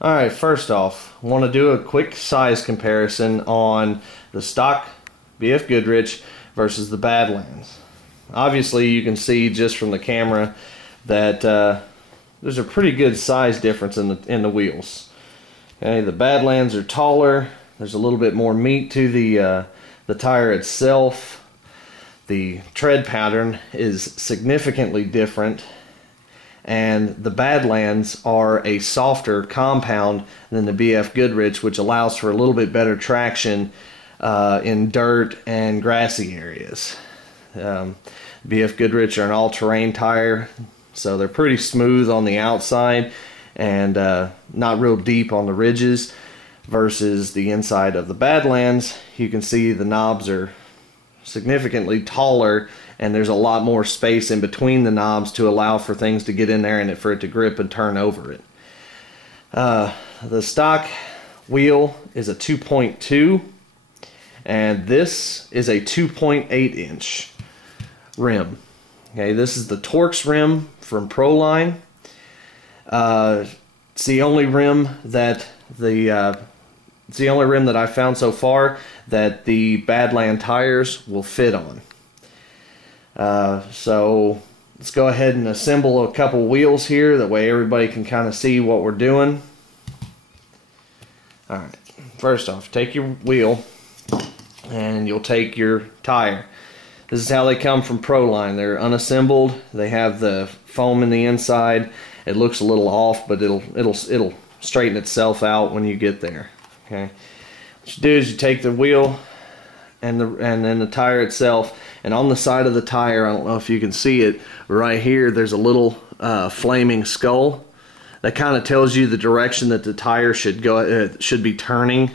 Alright, first off, I want to do a quick size comparison on the stock BF Goodrich versus the Badlands. Obviously, you can see just from the camera that there's a pretty good size difference in the wheels. Okay, the Badlands are taller. There's a little bit more meat to the tire itself. The tread pattern is significantly different, and the Badlands are a softer compound than the BF Goodrich, which allows for a little bit better traction in dirt and grassy areas. BF Goodrich are an all-terrain tire, so they're pretty smooth on the outside and not real deep on the ridges, versus the inside of the Badlands. You can see the knobs are significantly taller, and there's a lot more space in between the knobs to allow for things to get in there and for it to grip and turn over it. The stock wheel is a 2.2, and this is a 2.8 inch rim. Okay, this is the Torx rim from Proline. It's the only rim that I found so far that the Badland tires will fit on. So let's go ahead and assemble a couple wheels here. That way everybody can kind of see what we're doing. Alright, first off, take your wheel and you'll take your tire. This is how they come from Proline. They're unassembled. They have the foam in the inside. It looks a little off, but it'll straighten itself out when you get there. Okay. What you do is you take the wheel and then the tire itself, and on the side of the tire, I don't know if you can see it, right here there's a little flaming skull that kind of tells you the direction that the tire should go, should be turning.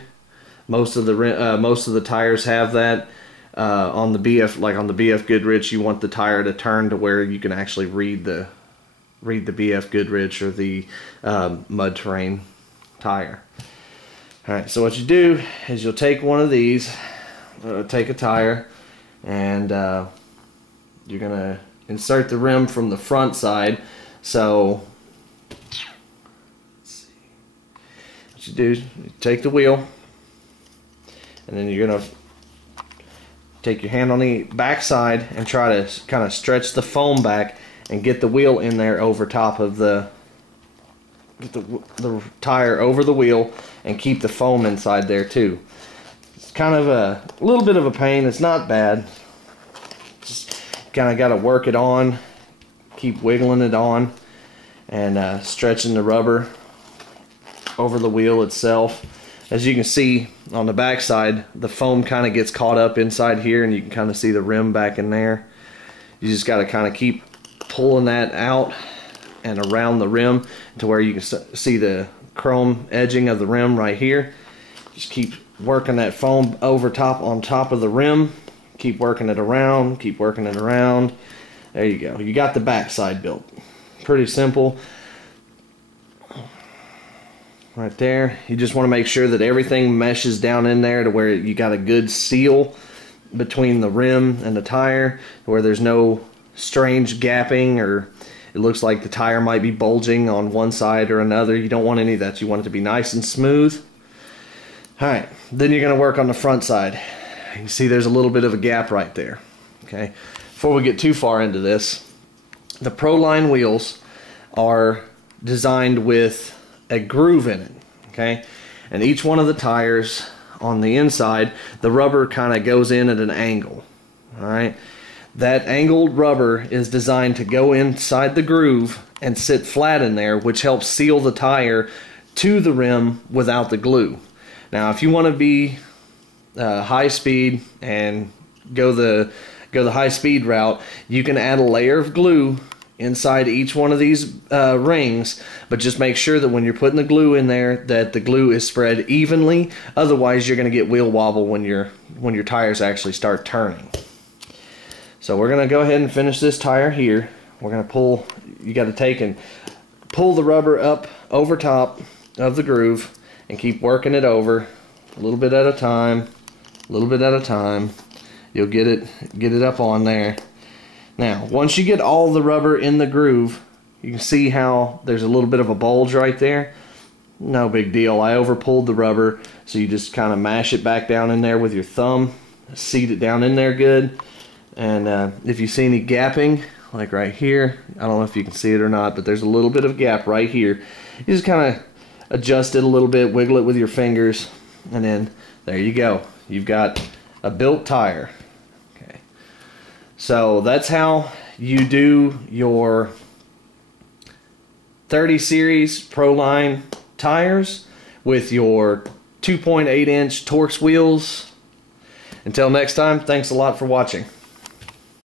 Most of the tires have that. On the BF Goodrich, you want the tire to turn to where you can actually read the BF Goodrich or the mud terrain tire. Alright, so what you do is you'll take one of these, take a tire, and you're going to insert the rim from the front side. So let's see. What you do is you take the wheel, and then you're going to take your hand on the back side and try to kind of stretch the foam back and get the wheel in there over top of the tire over the wheel, and keep the foam inside there too. It's kind of a little bit of a pain. It's not bad. Just kind of got to work it on, keep wiggling it on, and stretching the rubber over the wheel itself. As you can see on the back side, the foam kind of gets caught up inside here, and you can kind of see the rim back in there. You just got to kind of keep pulling that out and around the rim to where you can see the chrome edging of the rim right here. Just keep working that foam on top of the rim. Keep working it around, keep working it around. There you go. You got the back side built. Pretty simple. Right there. You just want to make sure that everything meshes down in there to where you got a good seal between the rim and the tire, where there's no strange gapping or it looks like the tire might be bulging on one side or another. You don't want any of that. You want it to be nice and smooth. Alright, then you're going to work on the front side. You can see there's a little bit of a gap right there. Okay. Before we get too far into this, the Proline wheels are designed with a groove in it. Okay. And each one of the tires on the inside, the rubber kind of goes in at an angle. Alright. That angled rubber is designed to go inside the groove and sit flat in there, which helps seal the tire to the rim without the glue. Now, if you want to be high speed and go the high speed route, you can add a layer of glue inside each one of these rings, but just make sure that when you're putting the glue in there that the glue is spread evenly. Otherwise, you're going to get wheel wobble when your tires actually start turning. So we're going to go ahead and finish this tire here. We're going to pull, you got to take and pull the rubber up over top of the groove and keep working it over a little bit at a time, a little bit at a time. You'll get it up on there. Now, once you get all the rubber in the groove, you can see how there's a little bit of a bulge right there. no big deal. I over pulled the rubber, so you just kind of mash it back down in there with your thumb, seat it down in there good. And if you see any gapping, like right here, I don't know if you can see it or not, but there's a little bit of gap right here. You just kind of adjust it a little bit, wiggle it with your fingers, and then there you go. You've got a built tire. Okay, so that's how you do your 30 series Proline tires with your 2.8-inch Torx wheels. Until next time, thanks a lot for watching.